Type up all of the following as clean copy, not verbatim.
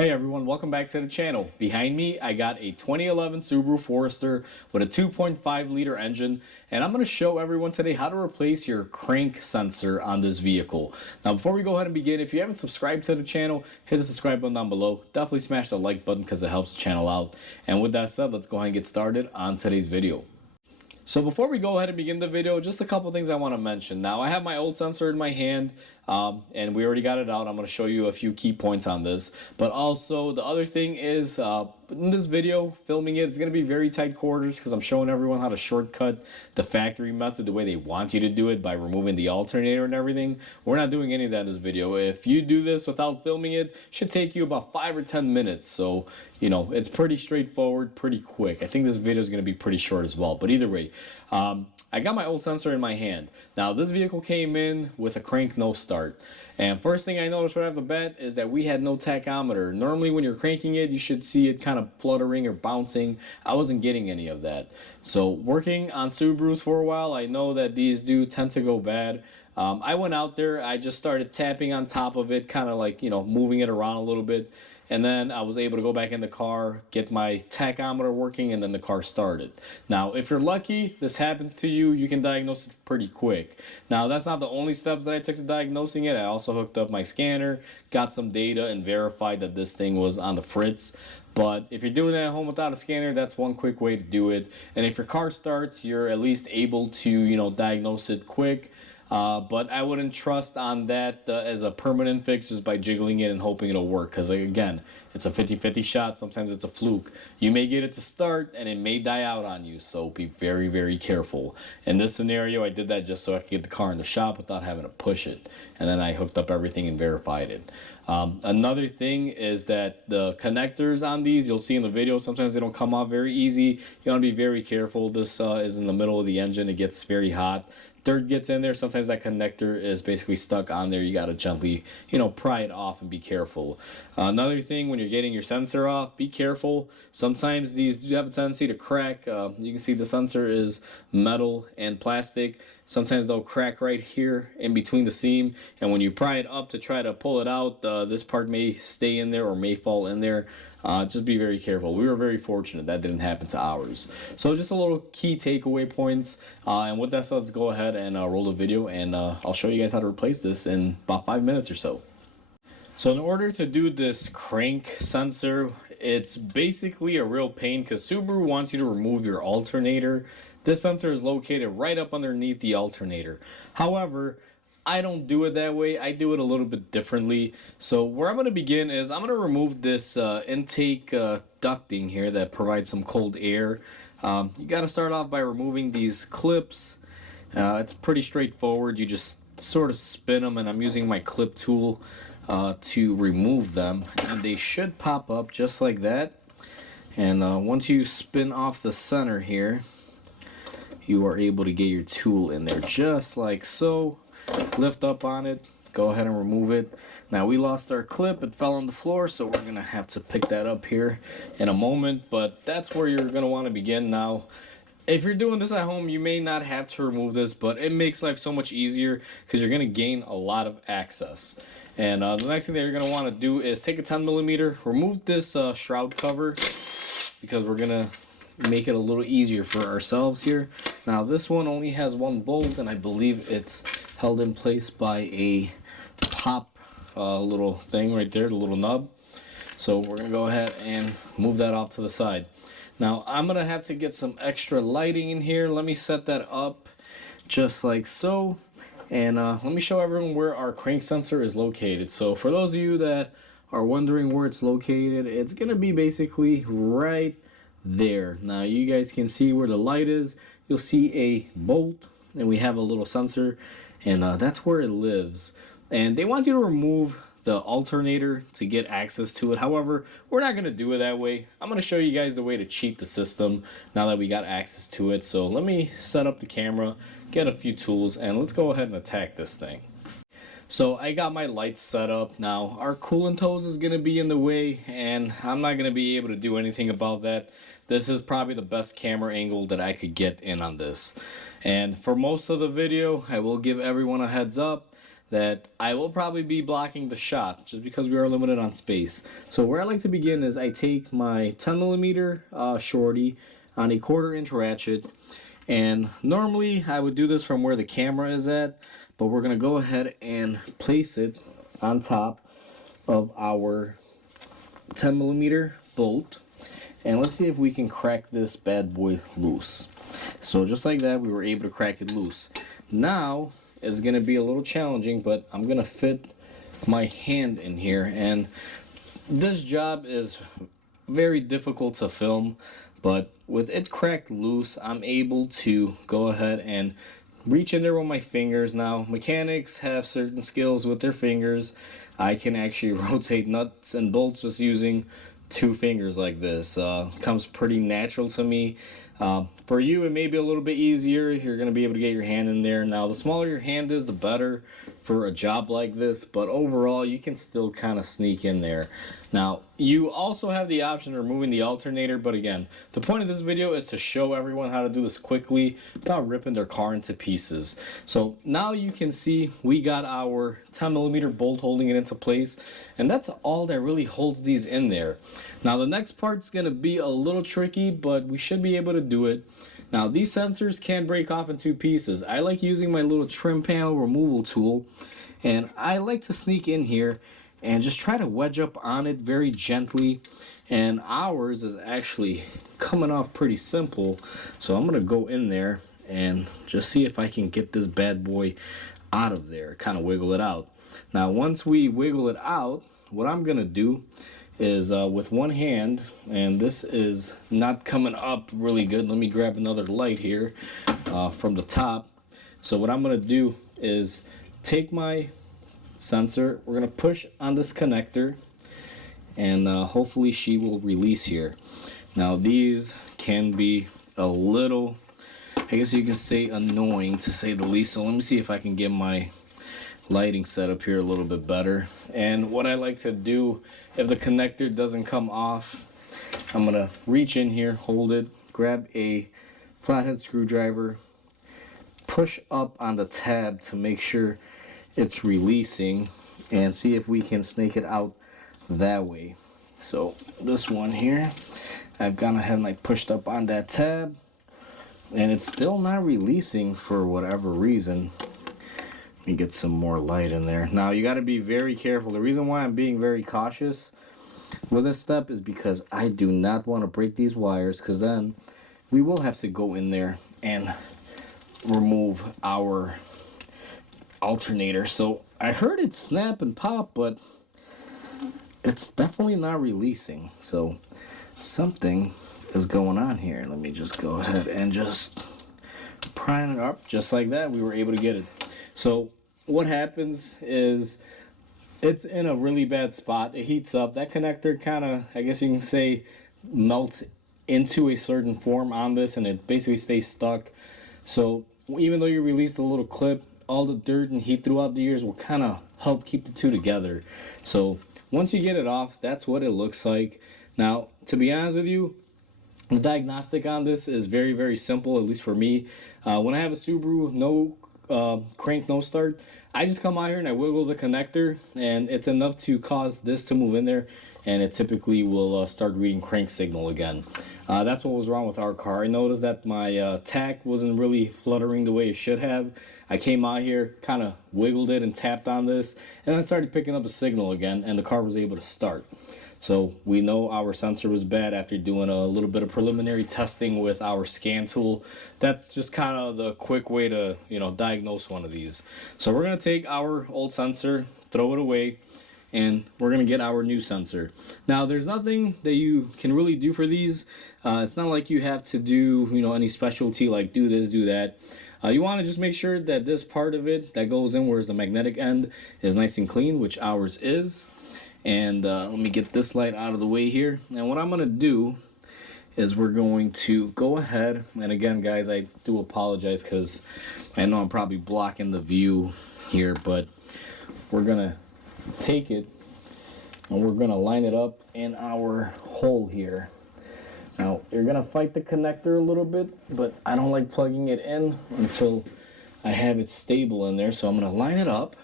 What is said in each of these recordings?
Hey everyone, welcome back to the channel. Behind me, I got a 2011 Subaru Forester with a 2.5 liter engine, and I'm going to show everyone today how to replace your crank sensor on this vehicle. Now before we go ahead and begin, if you haven't subscribed to the channel, hit the subscribe button down below. Definitely smash the like button because it helps the channel out. And with that said, let's go ahead and get started on today's video. So before we go ahead and begin the video, just a couple things I want to mention. Now I have my old sensor in my hand, and we already got it out. I'm going to show you a few key points on this. But also the other thing is, in this video, filming it's going to be very tight quarters because I'm showing everyone how to shortcut the factory method the way they want you to do it by removing the alternator and everything. We're not doing any of that in this video. If you do this without filming it, should take you about 5 or 10 minutes. So, you know, it's pretty straightforward, pretty quick. I think this video is going to be pretty short as well. But either way, I got my old sensor in my hand. Now this vehicle came in with a crank no start, and first thing I noticed right off the bat is that we had no tachometer. Normally when you're cranking it, you should see it kind of fluttering or bouncing. I wasn't getting any of that. So working on Subarus for a while, I know that these do tend to go bad. I went out there, I just started tapping on top of it, kind of like, you know, moving it around a little bit. And then I was able to go back in the car, get my tachometer working, and then the car started. Now, if you're lucky, this happens to you, you can diagnose it pretty quick. Now, that's not the only steps that I took to diagnosing it. I also hooked up my scanner, got some data, and verified that this thing was on the fritz. But if you're doing that at home without a scanner, that's one quick way to do it. And if your car starts, you're at least able to, you know, diagnose it quick. But I wouldn't trust on that as a permanent fix just by jiggling it and hoping it'll work. Because again, it's a 50-50 shot. Sometimes it's a fluke. You may get it to start and it may die out on you. So be very, very careful. In this scenario, I did that just so I could get the car in the shop without having to push it. And then I hooked up everything and verified it. Another thing is that the connectors on these, you'll see in the video, sometimes they don't come off very easy. You want to be very careful. This is in the middle of the engine. It gets very hot. Dirt gets in there. Sometimes that connector is basically stuck on there. You got to gently, you know, pry it off and be careful. Another thing, when you're getting your sensor off, be careful. Sometimes these do have a tendency to crack. You can see the sensor is metal and plastic. Sometimes they'll crack right here in between the seam, and when you pry it up to try to pull it out, this part may stay in there or may fall in there. Just be very careful. We were very fortunate that didn't happen to ours. So just a little key takeaway points. And with that said, let's go ahead and roll the video, and I'll show you guys how to replace this in about 5 minutes or so. So in order to do this crank sensor, it's basically a real pain because Subaru wants you to remove your alternator. This sensor is located right up underneath the alternator. However, I don't do it that way. I do it a little bit differently. So where I'm going to begin is I'm going to remove this intake ducting here that provides some cold air. You got to start off by removing these clips. It's pretty straightforward. You just sort of spin them, and I'm using my clip tool to remove them, and they should pop up just like that. And once you spin off the center here, you are able to get your tool in there just like so. Lift up on it, go ahead and remove it. Now we lost our clip, it fell on the floor, so we're gonna have to pick that up here in a moment, but that's where you're gonna want to begin. Now if you're doing this at home, you may not have to remove this, but it makes life so much easier because you're gonna gain a lot of access. And the next thing that you're gonna want to do is take a 10mm, remove this shroud cover, because we're gonna make it a little easier for ourselves here. Now this one only has one bolt, and I believe it's held in place by a pop little thing right there, the little nub. So we're gonna go ahead and move that off to the side. Now I'm gonna have to get some extra lighting in here. Let me set that up just like so, and let me show everyone where our crank sensor is located. So for those of you that are wondering where it's located, it's gonna be basically right there. Now you guys can see where the light is. You'll see a bolt, and we have a little sensor, and that's where it lives. And they want you to remove the alternator to get access to it. However, we're not going to do it that way. I'm going to show you guys the way to cheat the system now that we got access to it. So let me set up the camera, get a few tools, and let's go ahead and attack this thing. So I got my lights set up. Now our coolant hose is going to be in the way, and I'm not going to be able to do anything about that. This is probably the best camera angle that I could get in on this. And for most of the video, I will give everyone a heads up that I will probably be blocking the shot just because we are limited on space. So where I like to begin is I take my 10mm shorty on a 1/4 inch ratchet, and normally I would do this from where the camera is at, but we're going to go ahead and place it on top of our 10mm bolt, and let's see if we can crack this bad boy loose. So just like that, we were able to crack it loose. Now it's going to be a little challenging, but I'm going to fit my hand in here, and this job is very difficult to film, but with it cracked loose, I'm able to go ahead and reach in there with my fingers. Now, mechanics have certain skills with their fingers. I can actually rotate nuts and bolts just using 2 fingers like this. Comes pretty natural to me. For you, it may be a little bit easier. You're going to be able to get your hand in there. Now, the smaller your hand is, the better for a job like this, but overall, you can still kind of sneak in there. Now, you also have the option of removing the alternator, but again, the point of this video is to show everyone how to do this quickly without ripping their car into pieces. So now you can see we got our 10mm bolt holding it into place, and that's all that really holds these in there. Now, the next part's going to be a little tricky, but we should be able to do it. Now, these sensors can break off in 2 pieces. I like using my little trim panel removal tool, and I like to sneak in here and just try to wedge up on it very gently. And ours is actually coming off pretty simple, so I'm gonna go in there and just see if I can get this bad boy out of there, kind of wiggle it out. Now, once we wiggle it out, what I'm gonna do is with one hand, and this is not coming up really good. Let me grab another light here from the top. So what I'm gonna do is take my sensor, we're gonna push on this connector, and hopefully she will release here. Now, these can be a little, I guess you can say, annoying to say the least. So let me see if I can get my lighting set up here a little bit better. And what I like to do, if the connector doesn't come off, I'm gonna reach in here, hold it, grab a flathead screwdriver, push up on the tab to make sure it's releasing, and see if we can snake it out that way. So this one here, I've gone ahead and like pushed up on that tab, and it's still not releasing for whatever reason. Let me get some more light in there. Now, you got to be very careful. The reason why I'm being very cautious with this step is because I do not want to break these wires, because then we will have to go in there and remove our alternator. So I heard it snap and pop, but it's definitely not releasing. So something is going on here. Let me just go ahead and just pry it up just like that. We were able to get it. So what happens is it's in a really bad spot. It heats up. That connector kind of, I guess you can say, melts into a certain form on this, and it basically stays stuck. So even though you release the little clip, all the dirt and heat throughout the years will kind of help keep the two together. So once you get it off, that's what it looks like. Now, to be honest with you, the diagnostic on this is very, very simple, at least for me. When I have a Subaru crank no start, I just come out here and I wiggle the connector, and it's enough to cause this to move in there, and it typically will start reading crank signal again. That's what was wrong with our car. I noticed that my tack wasn't really fluttering the way it should have. I came out here, kind of wiggled it and tapped on this, and then started picking up a signal again, and the car was able to start. So we know our sensor was bad after doing a little bit of preliminary testing with our scan tool. That's just kind of the quick way to, diagnose one of these. So we're going to take our old sensor, throw it away, and we're going to get our new sensor. Now, there's nothing that you can really do for these. It's not like you have to do, any specialty like do this, do that. You want to just make sure that this part of it that goes in, where's the magnetic end, is nice and clean, which ours is. And let me get this light out of the way here. And what I'm going to do is we're going to go ahead, and again, guys, I do apologize because I know I'm probably blocking the view here, but we're going to take it and we're going to line it up in our hole here. Now, you're going to fight the connector a little bit, but I don't like plugging it in until I have it stable in there. So I'm going to line it up,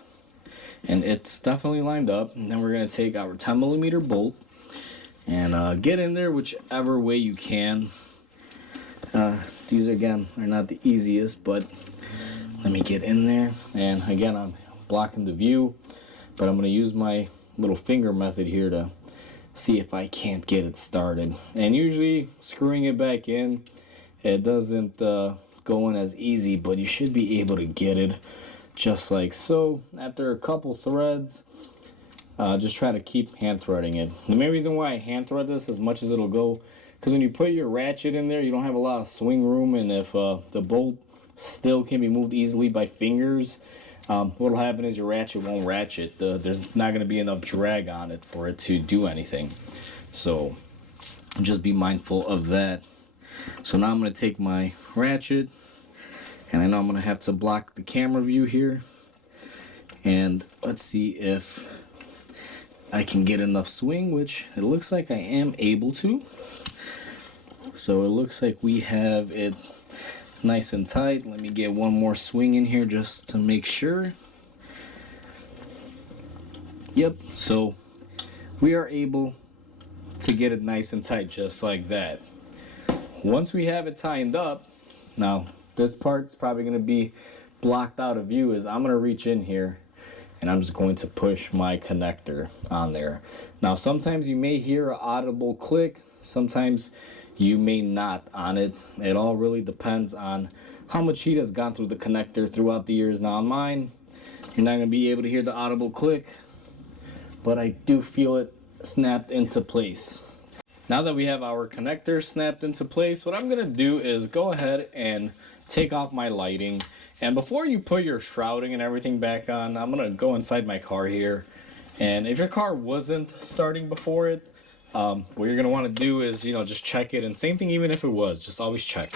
and it's definitely lined up. And then we're going to take our 10mm bolt and get in there whichever way you can. These again are not the easiest, but let me get in there. And again, I'm blocking the view, but I'm going to use my little finger method here to see if I can't get it started. And usually screwing it back in, it doesn't go in as easy, but you should be able to get it just like so. After a couple threads, just try to keep hand threading it. The main reason why I hand thread this as much as it'll go, because when you put your ratchet in there, you don't have a lot of swing room, and if the bolt still can be moved easily by fingers, what'll happen is your ratchet won't ratchet. There's not going to be enough drag on it for it to do anything. So just be mindful of that. So now I'm going to take my ratchet, and I know I'm going to have to block the camera view here, and let's see if I can get enough swing, which it looks like I am able to. So it looks like we have it nice and tight. Let me get one more swing in here just to make sure. Yep, so we are able to get it nice and tight just like that. Once we have it tightened up, now this part's probably going to be blocked out of view, is I'm going to reach in here and I'm just going to push my connector on there. Now sometimes you may hear an audible click, sometimes you may not on it. It all really depends on how much heat has gone through the connector throughout the years. Now on mine, you're not going to be able to hear the audible click, but I do feel it snapped into place. Now that we have our connector snapped into place, what I'm going to do is go ahead and take off my lighting. And before you put your shrouding and everything back on, I'm going to go inside my car here. And if your car wasn't starting before it, what you're going to want to do is, just check it. And same thing even if it was, just always check.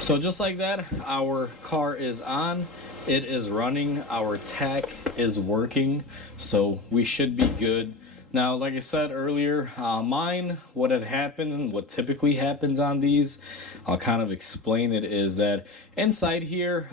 So just like that, our car is on. It is running. Our tack is working. So we should be good. Now, like I said earlier, mine, what had happened and what typically happens on these, I'll kind of explain it, is that inside here,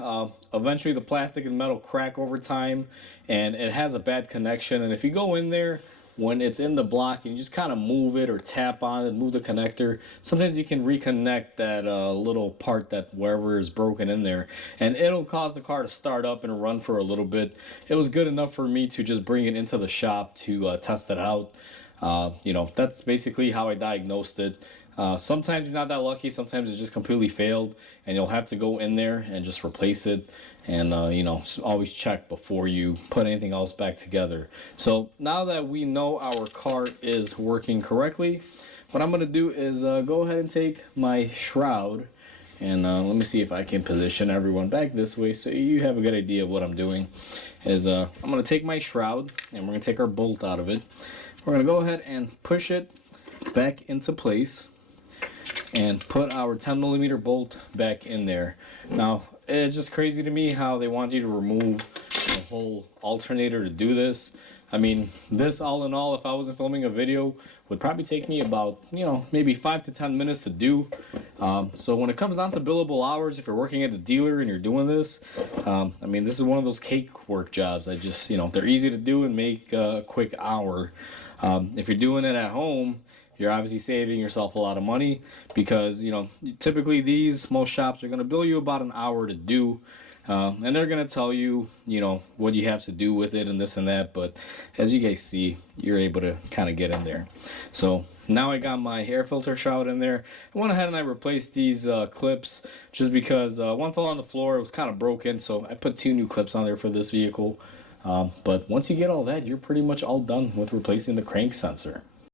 eventually the plastic and metal crack over time, and it has a bad connection. And if you go in there when it's in the block and you just kind of move it or tap on it, move the connector, sometimes you can reconnect that little part that wherever is broken in there, and it'll cause the car to start up and run for a little bit. It was good enough for me to just bring it into the shop to test it out. That's basically how I diagnosed it. Sometimes you're not that lucky, sometimes it just completely failed, and you'll have to go in there and just replace it. And always check before you put anything else back together. So now that we know our car is working correctly, what I'm going to do is go ahead and take my shroud, and let me see if I can position everyone back this way so you have a good idea of what I'm doing. I'm going to take my shroud, and we're going to take our bolt out of it. We're going to go ahead and push it back into place and put our 10mm bolt back in there. Now, it's just crazy to me how they want you to remove the whole alternator to do this. I mean, this all in all, if I wasn't filming a video, would probably take me about, maybe 5 to 10 minutes to do. So when it comes down to billable hours, if you're working at the dealer and you're doing this, this is one of those cake work jobs. They're easy to do and make a quick hour. If you're doing it at home, you're obviously saving yourself a lot of money, because typically most shops are going to bill you about an hour to do, and they're going to tell you what you have to do with it and this and that. But as you guys see, you're able to kind of get in there. So now I got my air filter shroud in there. I went ahead and I replaced these clips just because one fell on the floor. It was kind of broken, so I put 2 new clips on there for this vehicle. But once you get all that, you're pretty much all done with replacing the crank sensor.